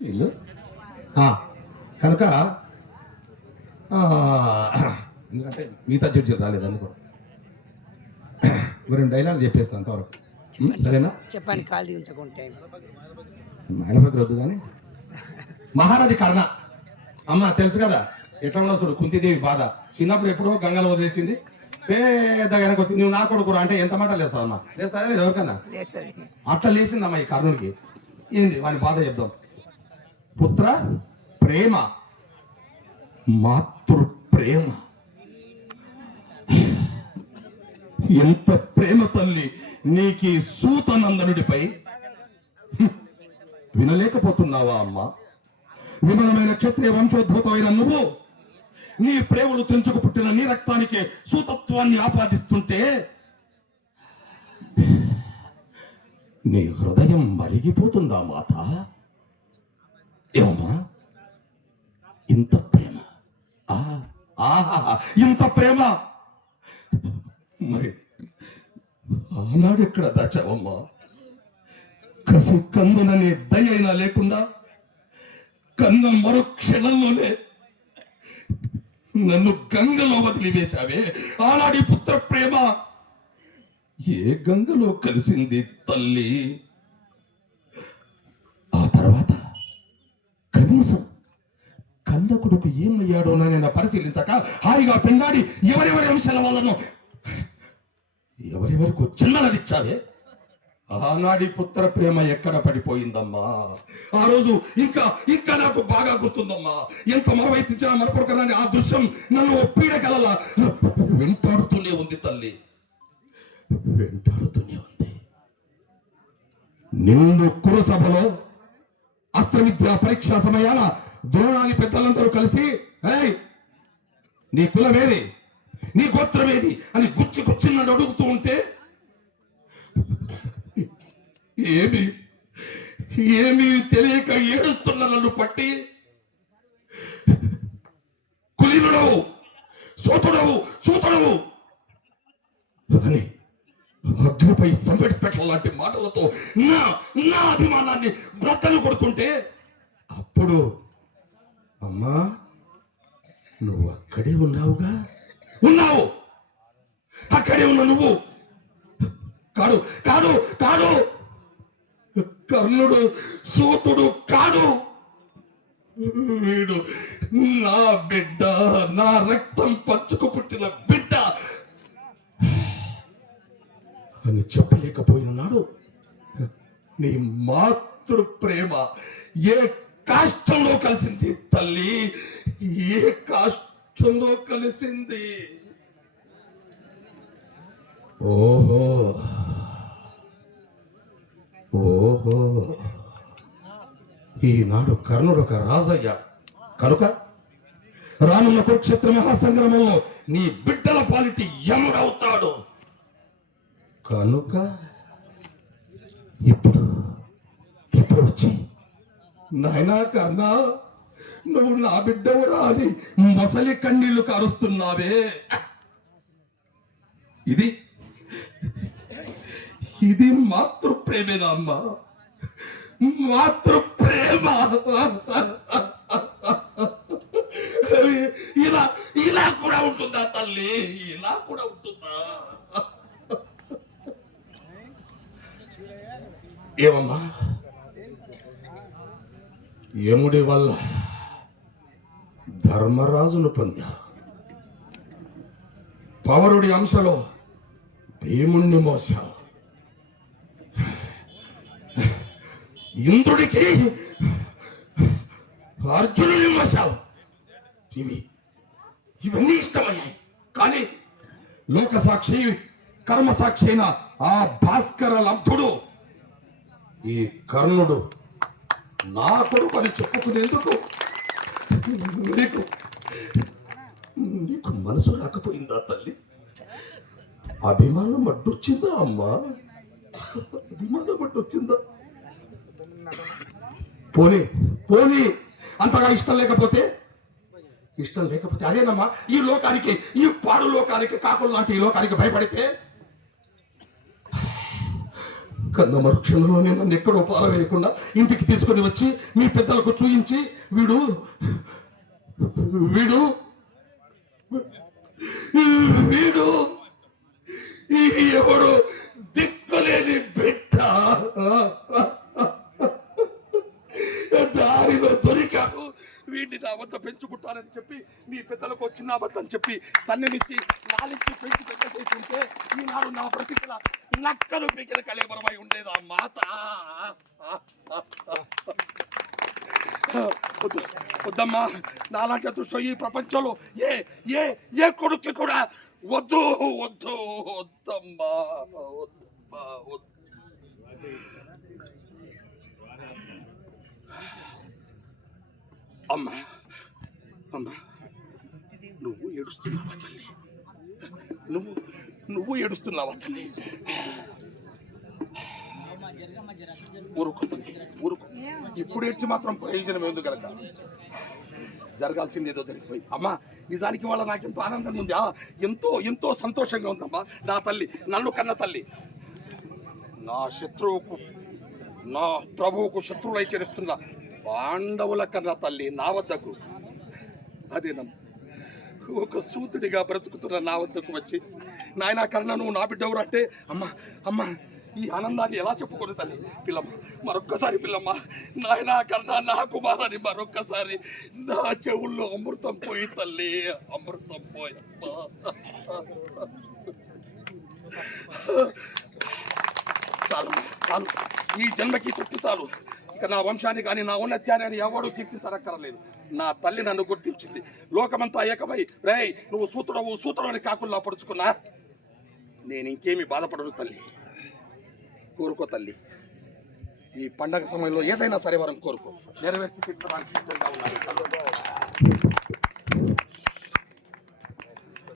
ఇల్లు? కనుక ఎందుకంటే మిగతా జడ్జీలు రాలేదు అందుకో. మరి డైలాగ్ చెప్పేస్తాను అంతవరకు. సరేనా? చెప్పండి దించకుంటే మేనపతి వద్దు కానీ మహానది కర్ణ. అమ్మ తెలుసు కదా? ఎట్లా ఉండవు చూడు కుంతిదేవి బాధ. చిన్నప్పుడు ఎప్పుడో గంగలు వదిలేసింది. పెద్దగా వెనక వచ్చి నువ్వు నా కొడుకు అంటే ఎంత మాట లేస్తావు అమ్మా లేస్తా లేదు ఎవరికన్నా? అట్లా లేచిందమ్మా ఈ కర్ణునికి ఏంది వాని బాధ చెప్దాం. పుత్ర ప్రేమ మాతృ ప్రేమ ఎంత ప్రేమ తల్లి నీకి సూతనందనుడిపై. వినలేకపోతున్నావా అమ్మా? విమలమైన క్షత్రియ వంశోద్భూతమైన నువ్వు నీ ప్రేమలు తెంచుకు పుట్టిన నీ రక్తానికి సూతత్వాన్ని ఆపాదిస్తుంటే నీ హృదయం మరిగిపోతుందా మాత? ఏమమ్మా? ఇంత ప్రేమ. ఆ, ఇంత ప్రేమ. మరి ఆనాడు ఎక్కడ దాచావమ్మా? కసి కందుననే దయ అయినా లేకుండా కన్న మరో క్షణంలోనే నన్ను గంగలో వదిలివేశావే. ఆనాడి పుత్ర ప్రేమ. ఏ గంగలో కలిసింది తల్లి? ఆ తర్వాత కన్న కొడుకు ఏమయ్యాడో నేను పరిశీలించక హాయిగా పెళ్ళాడి ఎవరెవరి అంశాల వల్లను ఎవరెవరికి జన్మలనిచ్చావే? ఆనాడి పుత్ర ప్రేమ ఎక్కడ పడిపోయిందమ్మా? ఆ రోజు ఇంకా ఇంకా నాకు బాగా గుర్తుందమ్మా. ఎంత మరవైతించినా మరపడకరాని ఆ దృశ్యం నన్ను పీడకలలా వెంటాడుతూనే ఉంది తల్లి. వెంటాడుతూనే ఉంది. నిన్ను కురసభలో అస్త్ర విద్యా పరీక్ష సమయాన ద్రోణాది పెద్దలందరూ కలిసి ఏయ్ నీ కులమేది? నీ గోత్రమేది? అని గుచ్చి గుచ్చి నన్ను అడుగుతూ ఉంటే ఏమి ఏమి తెలియక ఏడుస్తున్న నన్ను పట్టి కులీనుడవు సోతుడవు సూతుడవు అని అగ్నిపై సంపెట్ పెట్ట లాంటి మాటలతో నా నా అభిమానాన్ని బ్రతలు కొడుతుంటే అప్పుడు అమ్మా నువ్వు అక్కడే ఉన్నావుగా? ఉన్నావు! అక్కడే ఉన్న నువ్వు! కాడు కాడు కాడు! కర్ణుడు సూతుడు కాడు! వీడు నా బిడ్డ నా రక్తం పంచుకు పుట్టిన బిడ్డ! అని చెప్పలేకపోయిన నాడు నీ మాతృ ప్రేమ ఏ కాష్టంలో కలిసింది తల్లి? ఏ కాష్టంలో కలిసింది? ఓహో. ఓహో. ఈనాడు కర్ణుడు ఒక రాజయ్య. కనుక రానున్న కురుక్షేత్ర మహాసంగ్రామంలో నీ బిడ్డల పాలిటి యముడవుతాడు. కనుక ఇప్పుడు ఇప్పుడు వచ్చి నాయనా కన్నా నువ్వు నా బిడ్డవురా అని మొసలి కన్నీళ్ళు కారుస్తున్నావే. ఇది ఇది మాతృ ప్రేమేనా అమ్మా? మాతృ ఇలా ఇలా కూడా ఉంటుందా తల్లి? ఇలా కూడా ఉంటుందా? ఏమమ్మా? యముడి వల్ల ధర్మరాజును పొందా. పవరుడి అంశలో భీముణ్ణి మోసావు. ఇంద్రుడికి అర్జునుని మోసావు. ఇవి ఇవన్నీ ఇష్టమయ్యాయి. కానీ లోక సాక్షి కర్మ సాక్షి అయిన ఆ భాస్కర లబ్ధుడు ఈ కర్ణుడు నా కొడుకు అని చెప్పుకునేందుకు నీకు నీకు మనసు రాకపోయిందా తల్లి? అభిమానం అడ్డొచ్చిందా అమ్మా? అభిమానం అడ్డొచ్చిందా? పోనీ పోనీ అంతగా ఇష్టం లేకపోతే? ఇష్టం లేకపోతే అదేనమ్మా ఈ లోకానికి ఈ పాడు లోకానికి కాకులు లాంటి ఈ లోకానికి భయపడితే? కన్న మరుక్షణంలోనే నన్ను ఎక్కడో పారవేయకుండా ఇంటికి తీసుకొని వచ్చి మీ పెద్దలకు చూయించి వీడు వీడు చేస్తానని చెప్పి మీ పెద్దలకు వచ్చిన అబద్ధం చెప్పి తన్నినిచ్చి లాలించి పెంచి పెద్ద చేస్తుంటే ఈనాడు నా బ్రతికల నక్కలు పీకిన కలేబరమై ఉండేది ఆ మాత వద్దమ్మా. నాలాంటి అదృష్టం ఈ ప్రపంచంలో ఏ ఏ ఏ కొడుక్కి కూడా వద్దు వద్దు వద్దమ్మా వద్దమ్మా వద్దు. అమ్మా అమ్మా నువ్వు ఏడుస్తున్నావా తల్లి? నువ్వు నువ్వు ఏడుస్తున్నావా తల్లి? ఊరుకు ఊరుకు. ఇప్పుడు ఏడ్చి మాత్రం ప్రయోజనం ఏందు కనుక? జరగాల్సింది ఏదో జరిగిపోయి. అమ్మా నిజానికి వాళ్ళ నాకు ఎంతో ఆనందంగా ఉంది. ఎంతో ఎంతో సంతోషంగా ఉందమ్మా. నా తల్లి నన్ను కన్న తల్లి. నా శత్రువుకు నా ప్రభువుకు శత్రువులై చేరుస్తున్న పాండవుల కన్నా తల్లి నా వద్దకు. అదేనమ్మ ఒక సూతుడిగా బ్రతుకుతున్న నా వద్దకు వచ్చి నాయన కర్ణ నువ్వు నా బిడ్డవురు అంటే అమ్మ అమ్మ ఈ ఆనందాన్ని ఎలా చెప్పుకొని తల్లి? పిల్లమ్మ మరొక్కసారి పిల్లమ్మ నాయన కర్ణ నా కుమారాన్ని మరొక్కసారి నా చెవుల్లో అమృతం పోయి తల్లి అమృతం పోయి చాలు చాలు. ఈ జన్మకి తృప్తి చాలు. ఇక నా వంశాన్ని కానీ నా ఉన్నత్యాన్ని అని ఎవడు కీర్తించనక్కర్లేదు నా తల్లి నన్ను గుర్తించింది. లోకమంతా ఏకమై రేయ్ నువ్వు సూతుడవు సూతుడని కాకుల్లా పడుచుకున్నా? నేను ఇంకేమి బాధపడను తల్లి. కోరుకో తల్లి. ఈ పండగ సమయంలో ఏదైనా సరే వరం కోరుకో. నెరవేర్చి తీర్చడానికి సిద్ధంగా ఉన్నాను.